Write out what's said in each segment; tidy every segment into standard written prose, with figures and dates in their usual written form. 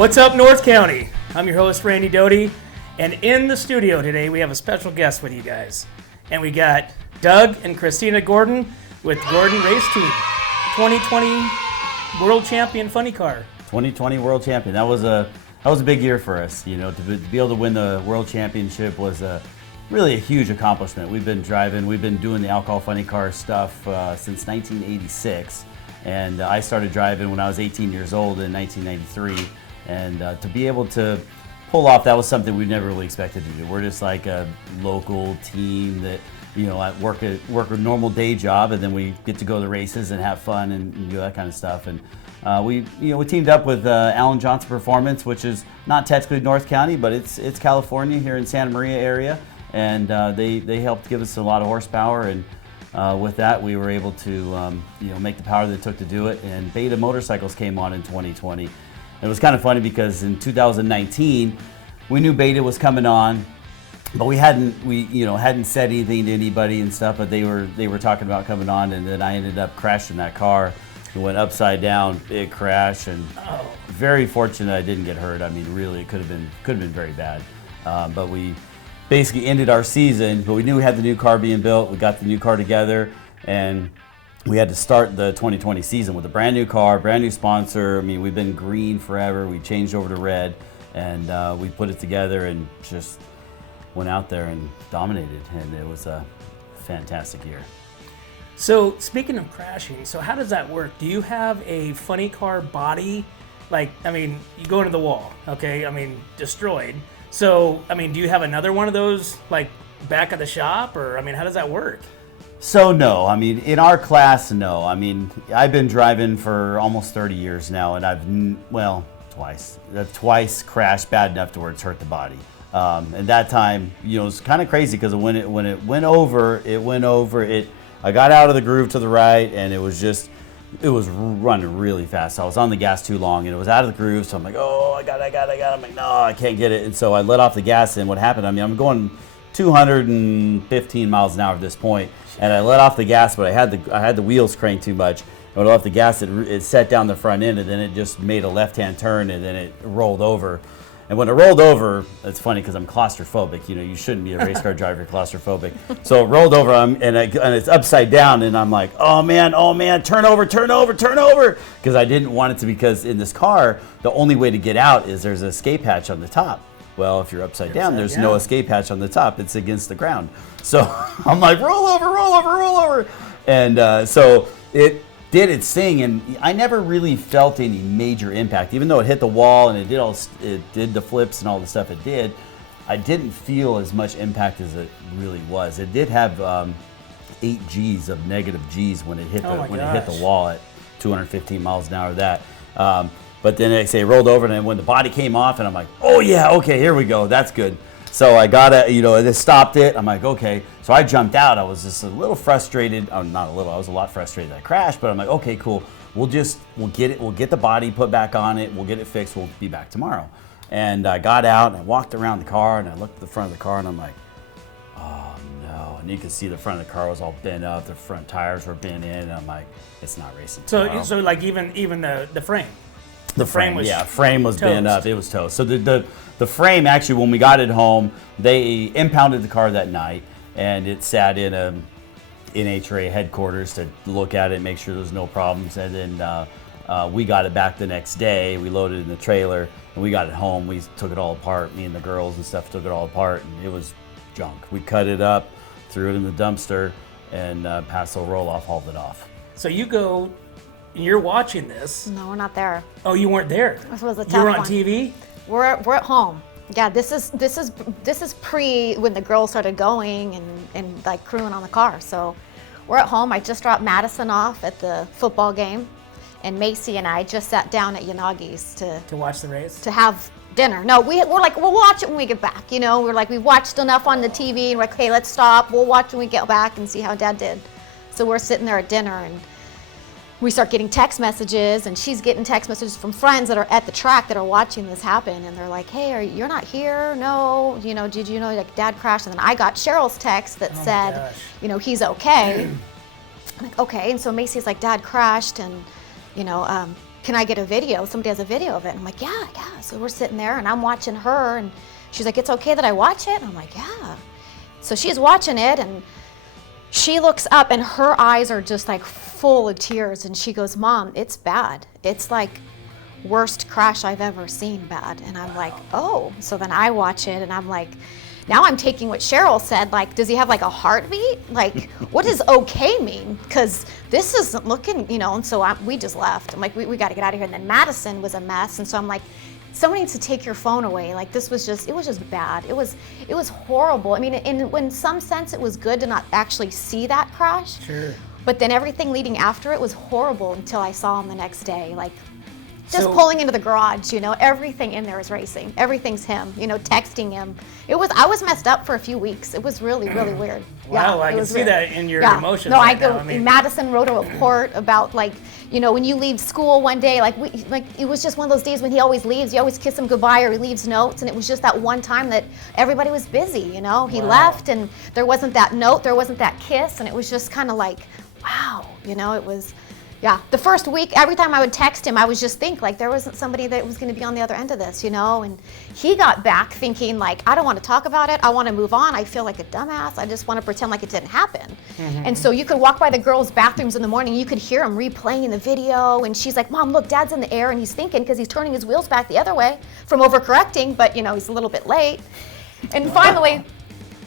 What's up, North County? I'm your host, Randy Doty, and in the studio today we have a special guest with you guys. And we got Doug and Christina Gordon with Gordon Race Team, 2020 World Champion Funny Car. 2020 World Champion. That was a big year for us. You know, to be able to win the World Championship was really a huge accomplishment. We've been doing the alcohol funny car stuff since 1986, and I started driving when I was 18 years old in 1993. And to be able to pull off, that was something we never really expected to do. We're just like a local team that, you know, work a normal day job, and then we get to go to the races and have fun and do that kind of stuff. And we teamed up with Alan Johnson Performance, which is not technically North County, but it's California here in Santa Maria area, and they helped give us a lot of horsepower. And with that, we were able to make the power that it took to do it. And Beta Motorcycles came on in 2020. It was kind of funny because in 2019, we knew Beta was coming on, but we hadn't said anything to anybody and stuff. But they were talking about coming on, and then I ended up crashing that car. It went upside down, big crash, and very fortunate I didn't get hurt. I mean, really, it could have been very bad. But we basically ended our season. But we knew we had the new car being built. We got the new car together, and we had to start the 2020 season with a brand new car, brand new sponsor. I mean, we've been green forever. We changed over to red, and we put it together and just went out there and dominated. And it was a fantastic year. So speaking of crashing, so how does that work? Do you have a funny car body? Like, I mean, you go into the wall, okay? I mean, destroyed. So, I mean, do you have another one of those, like, back at the shop? Or, I mean, how does that work? So no, I mean, in our class, no. I mean, I've been driving for almost 30 years now, and I've, twice crashed bad enough to where it's hurt the body. And that time, it's kind of crazy because when it went over, I got out of the groove to the right, and it was running really fast. I was on the gas too long, and it was out of the groove, so I'm like, oh, I got it. I'm like, no, I can't get it. And so I let off the gas, and what happened, I mean, I'm going 215 miles an hour at this point, and I let off the gas, but I had the wheels cranked too much. And when I let off the gas, it set down the front end, and then it just made a left-hand turn, and then it rolled over. And when it rolled over, it's funny because I'm claustrophobic. You shouldn't be a race car driver, claustrophobic. So it rolled over, and it's upside down, and I'm like, oh man, turn over, because I didn't want it to. Because in this car, the only way to get out is there's an escape hatch on the top. Well, if you're upside down, there's no escape hatch on the top. It's against the ground. So I'm like, roll over. And so it did its thing, and I never really felt any major impact. Even though it hit the wall and it did the flips and all the stuff it did, I didn't feel as much impact as it really was. It did have 8 G's of negative G's when it hit the wall at 215 miles an hour. But then it rolled over, and then when the body came off, and I'm like, oh yeah, okay, here we go, that's good. So I got it, it stopped it. I'm like, okay. So I jumped out. I was just a little frustrated. Oh, not a little. I was a lot frustrated that I crashed. But I'm like, okay, cool. We'll get it. We'll get the body put back on it. We'll get it fixed. We'll be back tomorrow. And I got out, and I walked around the car, and I looked at the front of the car, and I'm like, oh no. And you can see the front of the car was all bent up. The front tires were bent in. And I'm like, it's not racing tomorrow. So like even the frame. The frame was bent up. It was toast. So the frame, actually, when we got it home, they impounded the car that night, and it sat in a NHRA headquarters to look at it, make sure there was no problems. And then we got it back the next day. We loaded it in the trailer, and we got it home. We took it all apart. Me and the girls and stuff took it all apart, and it was junk. We cut it up, threw it in the dumpster, and Paso roll-off hauled it off. So you're watching this. No, we're not there. Oh, you weren't there. This was a tough one. You were on one. TV? We're at home. Yeah, this is pre when the girls started going and like crewing on the car. So we're at home. I just dropped Madison off at the football game, and Macy and I just sat down at Yanagi's to watch the race, to have dinner. No, we're like, we'll watch it when we get back. We're like, we watched enough on the TV, and we're like, hey, let's stop. We'll watch when we get back and see how Dad did. So we're sitting there at dinner, and we start getting text messages, and she's getting text messages from friends that are at the track that are watching this happen, and they're like, hey, you're not here? No, did you know like Dad crashed? And then I got Cheryl's text that said, he's okay. I'm like, okay. And so Macy's like, Dad crashed, and can I get a video? Somebody has a video of it. And I'm like, yeah. So we're sitting there and I'm watching her and she's like, it's okay that I watch it? And I'm like, yeah. So she's watching it and she looks up and her eyes are just like full of tears and she goes, Mom, it's bad. It's like worst crash I've ever seen bad. And I'm like, oh. So then I watch it and I'm like, now I'm taking what Cheryl said, like, does he have like a heartbeat? Like, what does okay mean? Because this isn't looking, and so we just left. I'm like, we got to get out of here. And then Madison was a mess. And so I'm like, someone needs to take your phone away. Like, it was just bad. It was horrible. I mean, in some sense, it was good to not actually see that crash. Sure. But then everything leading after it was horrible until I saw him the next day. Like, just pulling into the garage, everything in there is racing. Everything's him, texting him. I was messed up for a few weeks. It was really, really weird. Wow, yeah, I can see that in your emotions. No, right Madison wrote a report about when you leave school one day, it was just one of those days when he always leaves. You always kiss him goodbye or he leaves notes, and it was just that one time that everybody was busy. He left, and there wasn't that note, there wasn't that kiss, and it was just kind of like, wow, it was. Yeah, the first week, every time I would text him, I was just there wasn't somebody that was going to be on the other end of this, and he got back thinking I don't want to talk about it. I want to move on. I feel like a dumbass. I just want to pretend like it didn't happen. Mm-hmm. And so you could walk by the girls' bathrooms in the morning, you could hear him replaying the video, and she's like, Mom, look, Dad's in the air, and he's thinking because he's turning his wheels back the other way from overcorrecting, but he's a little bit late. And finally,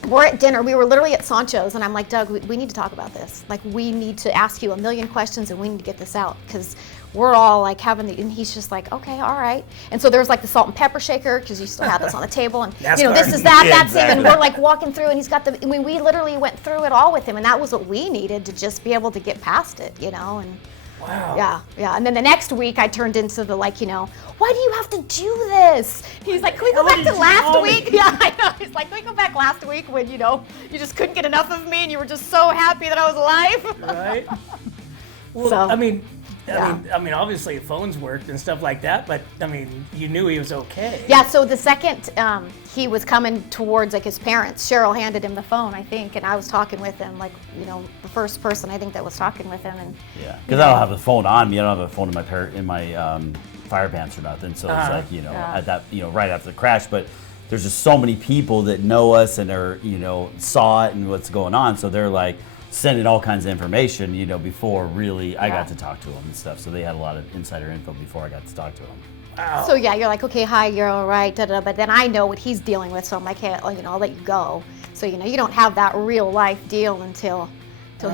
we're at dinner. We were literally at Sancho's, and I'm like, Doug, we need to talk about this. We need to ask you a million questions, and we need to get this out because we're all having and he's just like, okay, all right. And so there's the salt and pepper shaker because you still have this on the table, and this is that, that's him, and we're walking through, and he's got we literally went through it all with him, and that was what we needed to just be able to get past it, and. Wow. Yeah. And then the next week I turned into the why do you have to do this? He's like, can we go back to last week? Yeah, I know. He's like, can we go back last week when, you just couldn't get enough of me and you were just so happy that I was alive? Right. Well, so, I mean, obviously phones worked and stuff like that, but you knew he was okay. Yeah, so the second he was coming towards his parents, Cheryl handed him the phone, I think, and I was talking with him, the first person I think that was talking with him. And yeah, because I don't have the phone on me. I don't have a phone in my fire pants or nothing. So it's at that, right after the crash, but there's just so many people that know us and are, saw it and what's going on. So they're sending all kinds of information, before really I got to talk to them and stuff. So they had a lot of insider info before I got to talk to them. Wow. So yeah, you're like, okay, hi, you're all right, but then I know what he's dealing with, so I'm like, hey, I'll let you go. So you don't have that real life deal until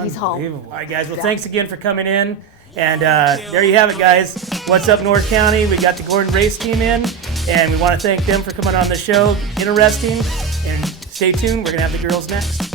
he's home. All right, guys. Well, thanks again for coming in. And there you have it, guys. What's up, North County? We got the Gordon race team in, and we want to thank them for coming on the show. Interesting. And stay tuned. We're gonna have the girls next.